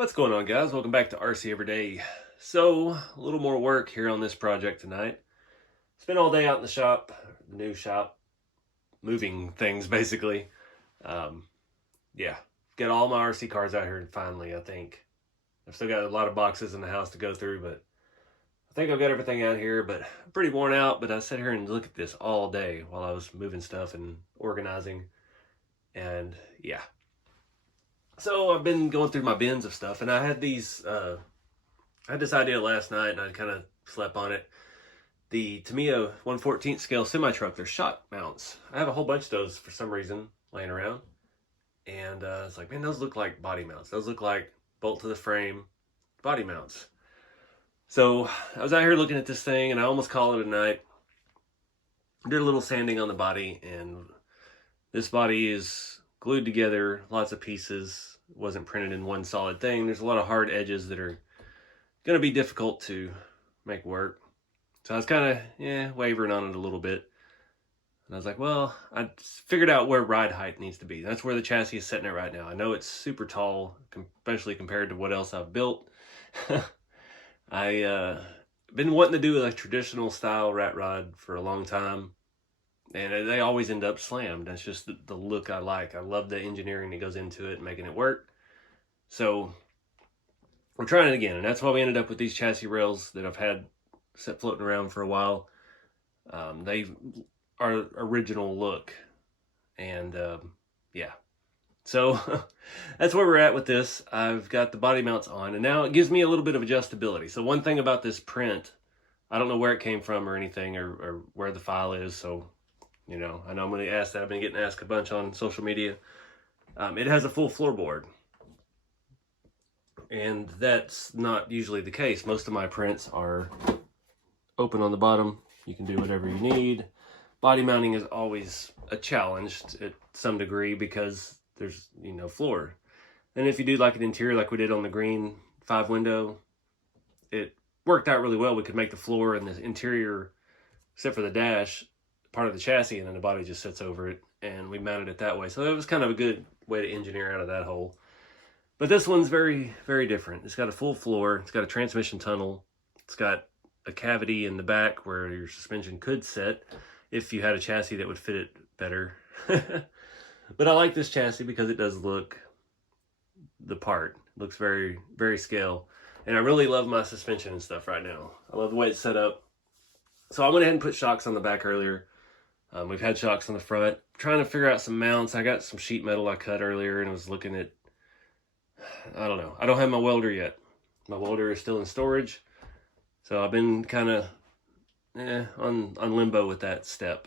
What's going on, guys? Welcome back to RC Everyday. So, a little more work here on this project tonight. Spent all day out in the shop, the new shop, moving things basically. Um, yeah, get all my RC cars out here finally, I think. I've still got a lot of boxes in the house to go through, but I think I've got everything out here, but I'm pretty worn out. But I sat here and looked at this all day while I was moving stuff and organizing. And yeah. So I've been going through my bins of stuff, and I had this idea last night, and I kind of slept on it. The Tamiya 1/14 scale semi truck, they're shock mounts. I have a whole bunch of those for some reason laying around, and it's like, man, those look like body mounts. Those look like bolt to the frame body mounts. So I was out here looking at this thing, and I almost called it a night. Did a little sanding on the body, and this body is glued together, lots of pieces. It wasn't printed in one solid thing. There's a lot of hard edges that are going to be difficult to make work. So I was kind of, wavering on it a little bit. And I was like, well, I figured out where ride height needs to be. That's where the chassis is sitting at right now. I know it's super tall, especially compared to what else I've built. I been wanting to do a traditional style rat rod for a long time. And they always end up slammed. That's just the look I like. I love the engineering that goes into it and making it work. So we're trying it again, and that's why we ended up with these chassis rails that I've had set floating around for a while. They are original look, and yeah. So that's where we're at with this. I've got the body mounts on, and now it gives me a little bit of adjustability. So one thing about this print, I don't know where it came from or anything, or where the file is, so I know I'm going to ask that. I've been getting asked a bunch on social media. It has a full floorboard. And that's not usually the case. Most of my prints are open on the bottom. You can do whatever you need. Body mounting is always a challenge at some degree because there's, floor. And if you do like an interior like we did on the green 5-window, it worked out really well. We could make the floor and the interior, except for the dash, part of the chassis, and then the body just sits over it, and we mounted it that way. So it was kind of a good way to engineer out of that hole. But this one's very, very different. It's got a full floor. It's got a transmission tunnel. It's got a cavity in the back where your suspension could sit if you had a chassis that would fit it better. But I like this chassis because it does look the part. It looks very, very scale. And I really love my suspension and stuff right now. I love the way it's set up. So I went ahead and put shocks on the back earlier. We've had shocks on the front. I'm trying to figure out some mounts. I got some sheet metal I cut earlier and was looking at, I don't know. I don't have my welder yet. My welder is still in storage. So I've been kind of on limbo with that step.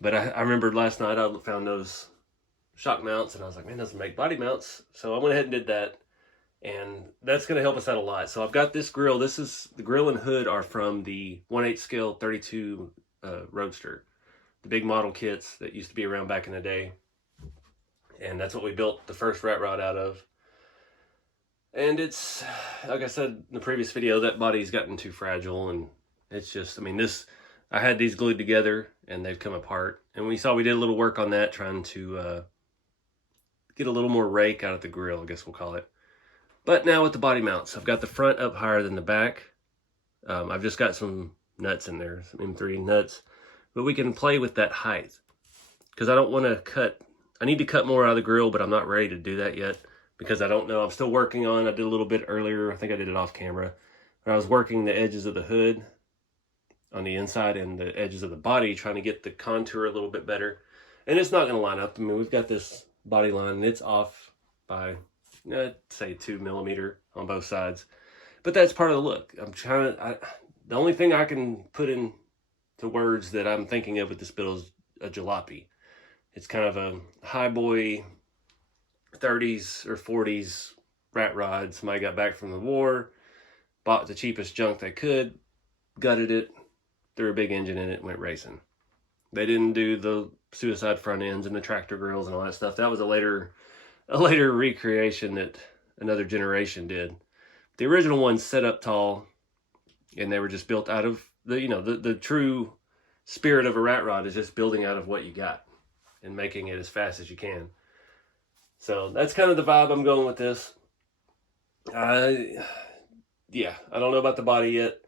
But I remembered last night I found those shock mounts and I was like, man, it doesn't make body mounts. So I went ahead and did that. And that's going to help us out a lot. So I've got this grill. This is the grill and hood are from the 1/8 scale 32 Roadster. The big model kits that used to be around back in the day. And that's what we built the first rat rod out of. And it's, like I said in the previous video, that body's gotten too fragile. And it's just, I had these glued together and they've come apart. And we did a little work on that, trying to get a little more rake out of the grill, I guess we'll call it. But now with the body mounts, I've got the front up higher than the back. I've just got some nuts in there, some M3 nuts. But we can play with that height. Because I don't want to cut, I need to cut more out of the grill, but I'm not ready to do that yet. Because I don't know, I'm still working on, I did a little bit earlier, I think I did it off camera. But I was working the edges of the hood on the inside and the edges of the body, trying to get the contour a little bit better. And it's not going to line up. We've got this body line, and it's off by, say 2 millimeter on both sides. But that's part of the look. The only thing I can put into words that I'm thinking of with this build is a jalopy. It's kind of a high boy 30s or 40s rat rod. Somebody got back from the war, bought the cheapest junk they could, gutted it, threw a big engine in it, and went racing. They didn't do the suicide front ends and the tractor grills and all that stuff. That was a later recreation that another generation did. The original ones set up tall, and they were just built out of the true spirit of a rat rod is just building out of what you got and making it as fast as you can. So that's kind of the vibe I'm going with this. Yeah, I don't know about the body yet.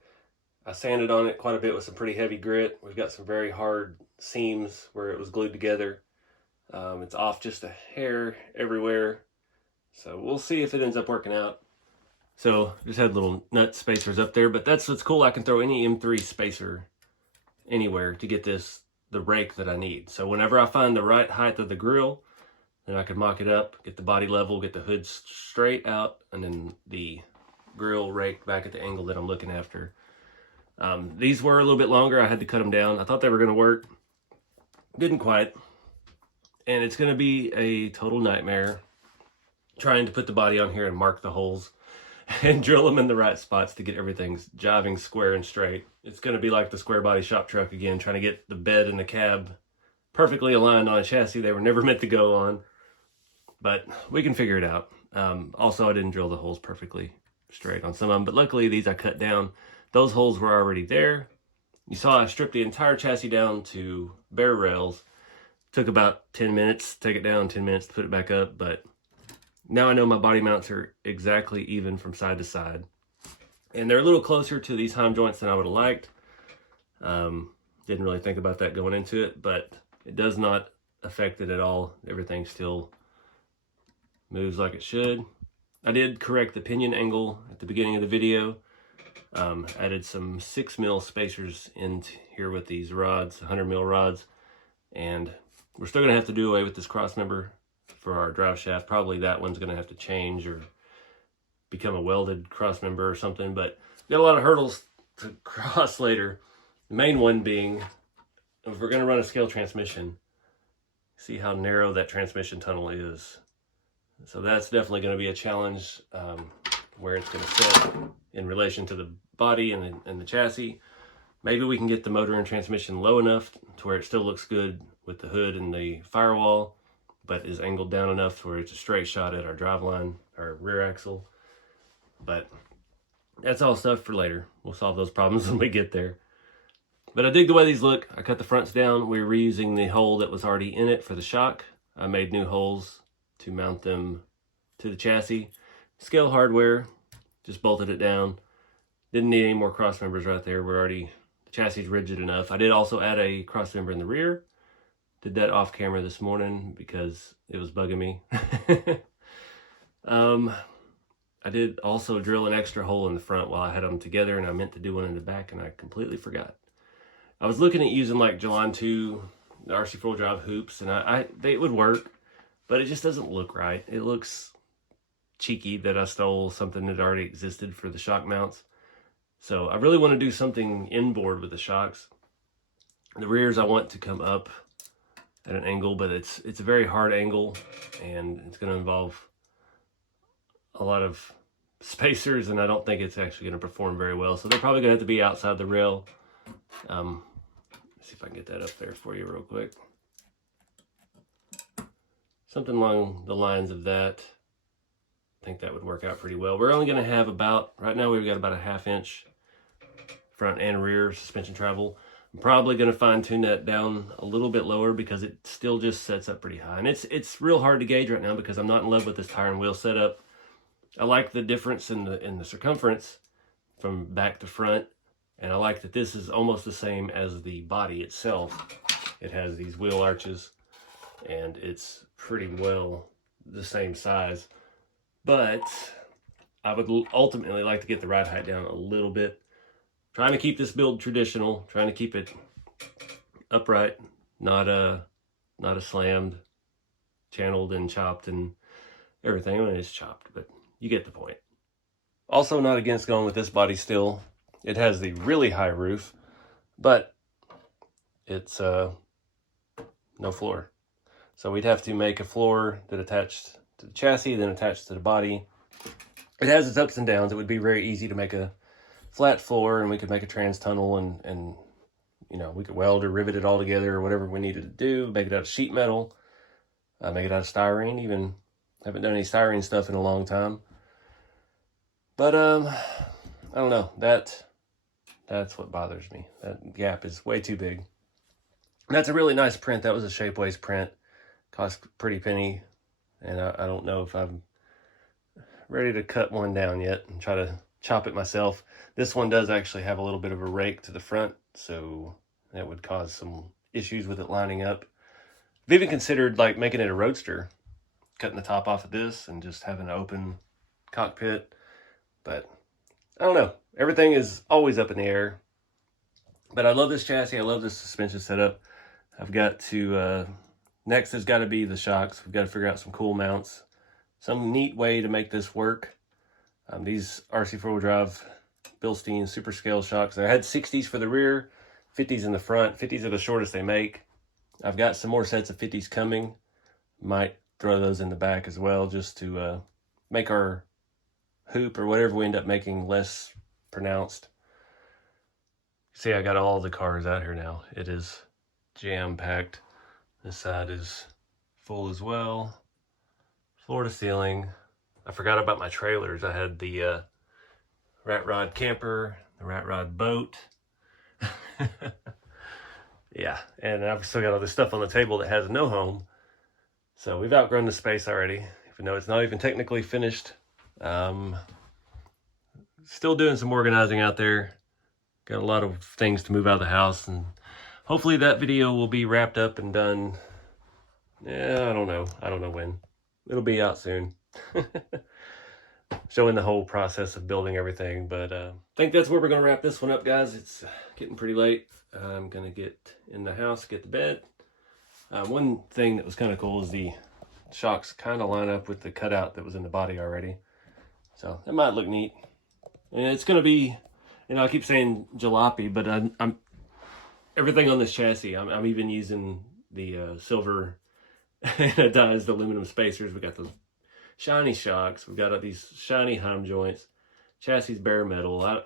I sanded on it quite a bit with some pretty heavy grit. We've got some very hard seams where it was glued together. It's off just a hair everywhere. So we'll see if it ends up working out. So just had little nut spacers up there, but that's what's cool. I can throw any M3 spacer anywhere to get the rake that I need. So whenever I find the right height of the grill, then I can mock it up, get the body level, get the hood straight out, and then the grill raked back at the angle that I'm looking after. These were a little bit longer. I had to cut them down. I thought they were going to work. Didn't quite. And it's going to be a total nightmare trying to put the body on here and mark the holes and drill them in the right spots to get everything jiving square and straight. It's going to be like the square body shop truck again, trying to get the bed and the cab perfectly aligned on a chassis they were never meant to go on. But we can figure it out. Also, I didn't drill the holes perfectly straight on some of them, but luckily these I cut down. Those holes were already there. You saw I stripped the entire chassis down to bare rails. Took about 10 minutes to take it down, 10 minutes to put it back up, but now I know my body mounts are exactly even from side to side. And they're a little closer to these heim joints than I would have liked. Didn't really think about that going into it, but it does not affect it at all. Everything still moves like it should. I did correct the pinion angle at the beginning of the video. Added some 6mm spacers in here with these rods, 100mm rods, and we're still going to have to do away with this cross member for our drive shaft. Probably that one's going to have to change or become a welded cross member or something, but got a lot of hurdles to cross later. The main one being, if we're going to run a scale transmission, see how narrow that transmission tunnel is. So that's definitely going to be a challenge, where it's going to sit in relation to the body and the chassis. Maybe we can get the motor and transmission low enough to where it still looks good with the hood and the firewall, but is angled down enough to where it's a straight shot at our driveline, our rear axle. But that's all stuff for later. We'll solve those problems when we get there. But I dig the way these look. I cut the fronts down. We're reusing the hole that was already in it for the shock. I made new holes to mount them to the chassis. Scale hardware, just bolted it down. Didn't need any more cross members right there. The chassis is rigid enough. I did also add a cross member in the rear. Did that off camera this morning because it was bugging me. I did also drill an extra hole in the front while I had them together, and I meant to do one in the back, and I completely forgot. I was looking at using like July 2, the RC4 drive hoops, and they would work, but it just doesn't look right. It looks cheeky that I stole something that already existed for the shock mounts. So I really want to do something inboard with the shocks. The rears I want to come up at an angle, but it's a very hard angle, and it's going to involve a lot of spacers, and I don't think it's actually going to perform very well. So they're probably going to have to be outside the rail. Let's see if I can get that up there for you real quick. Something along the lines of that. I think that would work out pretty well. We're only going to have right now we've got about a 1/2 inch front and rear suspension travel. I'm probably going to fine tune that down a little bit lower because it still just sets up pretty high. And it's real hard to gauge right now because I'm not in love with this tire and wheel setup. I like the difference in the circumference from back to front. And I like that this is almost the same as the body itself. It has these wheel arches and it's pretty well the same size. But I would ultimately like to get the ride height down a little bit. Trying to keep this build traditional, trying to keep it upright, not a slammed, channeled and chopped and everything. I mean, it's chopped, but you get the point. Also not against going with this body still. It has the really high roof, but it's no floor. So we'd have to make a floor that attached to the chassis, then attached to the body. It has its ups and downs. It would be very easy to make a flat floor, and we could make a trans tunnel, and you know, we could weld or rivet it all together or whatever we needed to do. Make it out of sheet metal, make it out of styrene. Even haven't done any styrene stuff in a long time. But I don't know. That's what bothers me. That gap is way too big. And that's a really nice print. That was a Shapeways print. Cost a pretty penny. And I don't know if I'm ready to cut one down yet and try to chop it myself. This one does actually have a little bit of a rake to the front, so that would cause some issues with it lining up. I've even considered like making it a roadster, cutting the top off of this and just having an open cockpit, but I don't know. Everything is always up in the air. But I love this chassis. I love this suspension setup. I've got to, next has got to be the shocks. We've got to figure out some cool mounts. Some neat way to make this work. These RC 4-wheel drive Bilstein super scale shocks. I had 60s for the rear, 50s in the front. 50s are the shortest they make. I've got some more sets of 50s coming. Might throw those in the back as well just to make our hoop or whatever we end up making less pronounced. See, I got all the cars out here now. It is jam-packed. This side is full as well. Floor to ceiling. I forgot about my trailers. I had the Rat Rod camper, the Rat Rod boat. Yeah, and I've still got all this stuff on the table that has no home. So we've outgrown the space already, even though it's not even technically finished. Still doing some organizing out there. Got a lot of things to move out of the house, and hopefully that video will be wrapped up and done. Yeah, I don't know when. It'll be out soon. Showing the whole process of building everything, but I think that's where we're gonna wrap this one up, guys. It's getting pretty late. I'm gonna get in the house, get to bed. One thing that was kind of cool is the shocks kind of line up with the cutout that was in the body already, so that might look neat. And it's gonna be, you know, I keep saying jalopy, but I'm everything on this chassis. I'm even using the silver anodized aluminum spacers. We got those shiny shocks. We've got these shiny heim joints. Chassis bare metal. I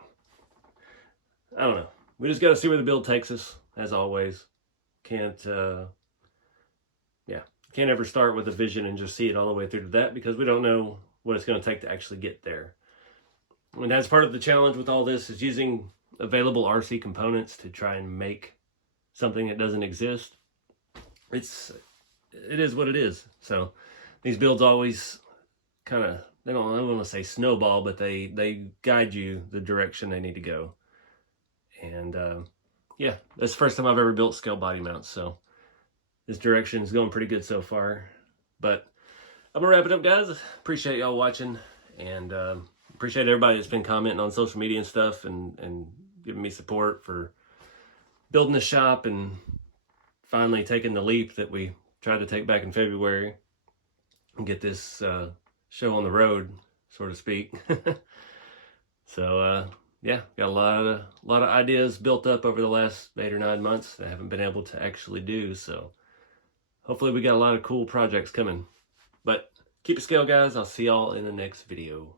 don't know. We just got to see where the build takes us, as always. Can't ever start with a vision and just see it all the way through to that, because we don't know what it's going to take to actually get there. And that's part of the challenge with all this, is using available RC components to try and make something that doesn't exist. It is what it is. So these builds always kind of, I don't want to say snowball, but they guide you the direction they need to go. And yeah, that's the first time I've ever built scale body mounts, so this direction is going pretty good so far. But I'm gonna wrap it up, guys. Appreciate y'all watching, and appreciate everybody that's been commenting on social media and stuff, and giving me support for building the shop and finally taking the leap that we tried to take back in February and get this show on the road, so to speak. So yeah, got a lot of ideas built up over the last 8 or 9 months that I haven't been able to actually do. So hopefully we got a lot of cool projects coming. But keep it scale, guys. I'll see y'all in the next video.